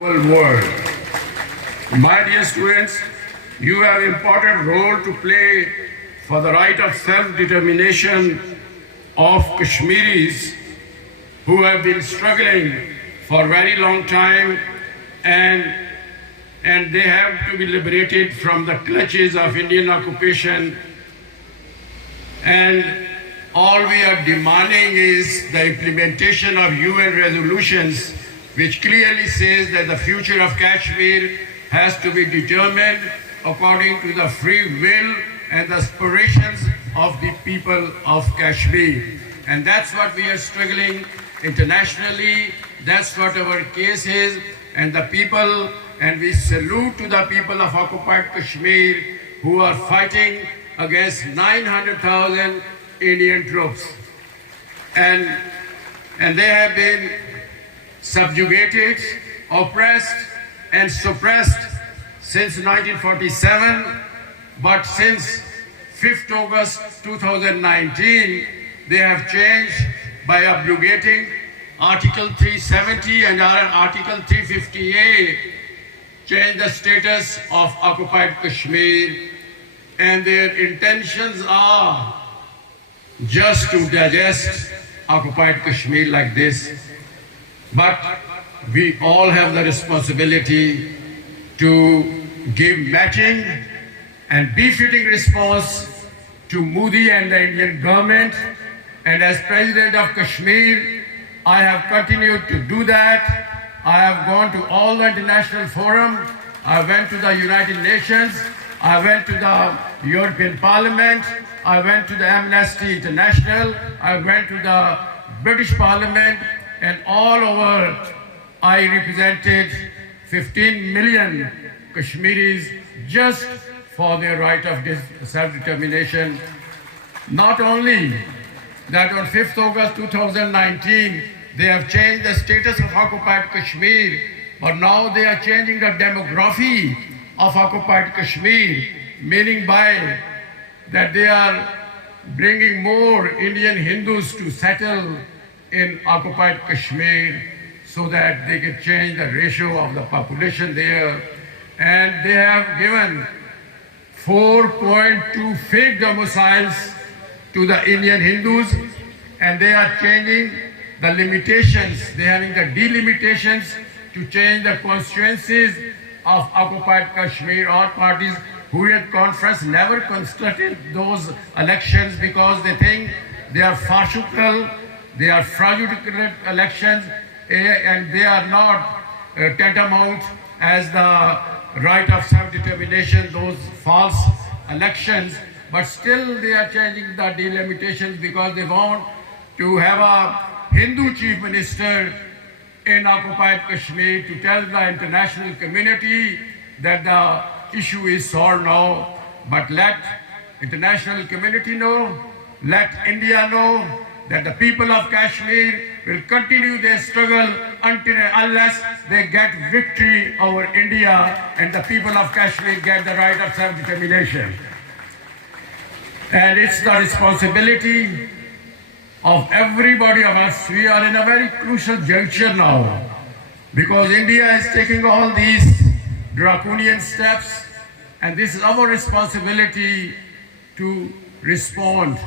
world. My dear students, you have an important role to play for the right of self-determination of Kashmiris who have been struggling for a very long time, and they have to be liberated from the clutches of Indian occupation. And all we are demanding is the implementation of UN resolutions which clearly says that the future of Kashmir has to be determined according to the free will and the aspirations of the people of Kashmir. And that's what we are struggling internationally. That's what our case is. And the people, and we salute to the people of occupied Kashmir who are fighting against 900,000 Indian troops. And they have been subjugated, oppressed, and suppressed since 1947. But since 5th August 2019, they have changed by abrogating Article 370 and Article 350A, changed the status of occupied Kashmir, and their intentions are just to digest occupied Kashmir like this. But we all have the responsibility to give matching and befitting response to Modi and the Indian government. And as President of Kashmir, I have continued to do that. I have gone to all the international forums. I went to the United Nations. I went to the European Parliament. I went to the Amnesty International. I went to the British Parliament. And all over, I represented 15 million Kashmiris just for their right of self-determination. Not only that on 5th August 2019, they have changed the status of occupied Kashmir, but now they are changing the demography of occupied Kashmir, meaning by that they are bringing more Indian Hindus to settle in occupied Kashmir so that they can change the ratio of the population there. And they have given 4.2 fake domiciles to the Indian Hindus, and they are changing the limitations. They are having the delimitations to change the constituencies of occupied Kashmir. All parties who at conference never constructed those elections because they think they are farcical, they are fraudulent elections, and they are not tantamount as the right of self-determination, those false elections. But still they are changing the delimitations because they want to have a Hindu chief minister in occupied Kashmir to tell the international community that the issue is solved now. But let international community know, let India know that the people of Kashmir will continue their struggle unless they get victory over India and the people of Kashmir get the right of self-determination. And it's the responsibility of everybody of us. We are in a very crucial juncture now because India is taking all these draconian steps, and this is our responsibility to respond.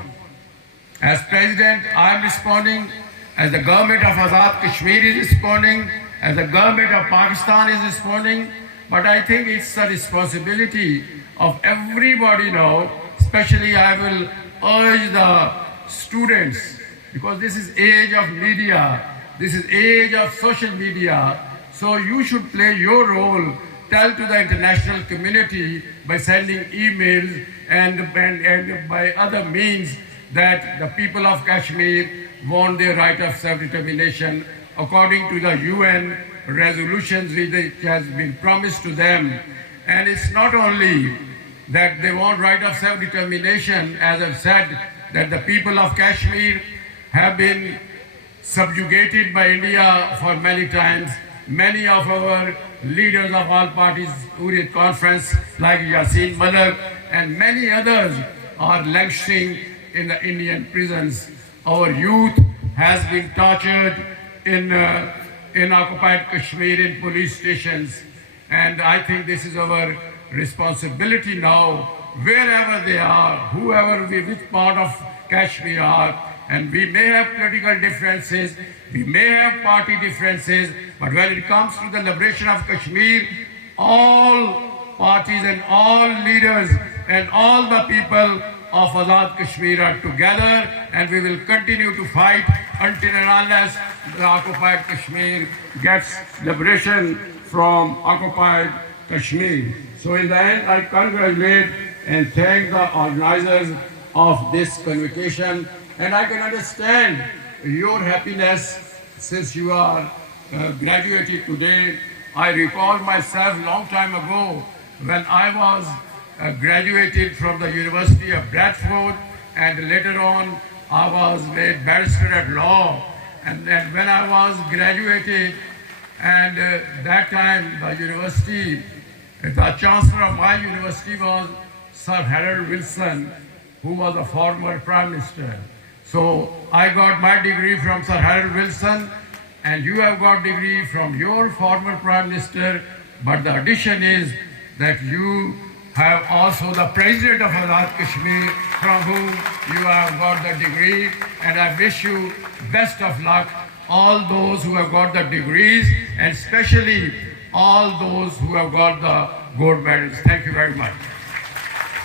As President, I am responding, as the government of Azad Kashmir is responding, as the government of Pakistan is responding, but I think it's the responsibility of everybody now. Especially I will urge the students, because this is age of media, this is age of social media, so you should play your role. Tell to the international community by sending emails and by other means that the people of Kashmir want their right of self-determination according to the UN resolutions which has been promised to them. And it's not only that they want right of self-determination, as I've said, that the people of Kashmir have been subjugated by India for many times. Many of our leaders of all parties, Hurriyat Conference, like Yasin Malak, and many others are languishing in the Indian prisons. Our youth has been tortured in in occupied Kashmir in police stations. And I think this is our responsibility now, wherever they are, whoever which part of Kashmir are. And we may have political differences, we may have party differences, but when it comes to the liberation of Kashmir, all parties and all leaders and all the people of Azad Kashmir are together, and we will continue to fight until and unless the occupied Kashmir gets liberation from occupied Kashmir. So in the end, I congratulate and thank the organizers of this convocation, and I can understand your happiness since you are graduated today. I recall myself long time ago when I was graduated from the University of Bradford, and later on I was made barrister at law. And then when I was graduated, and that time the university, the chancellor of my university was Sir Harold Wilson, who was a former prime minister. So I got my degree from Sir Harold Wilson, and you have got degree from your former prime minister. But the addition is that you have also the president of Azad Kashmir, from whom you have got the degree. And I wish you best of luck, all those who have got the degrees, and especially all those who have got the gold medals. Thank you very much.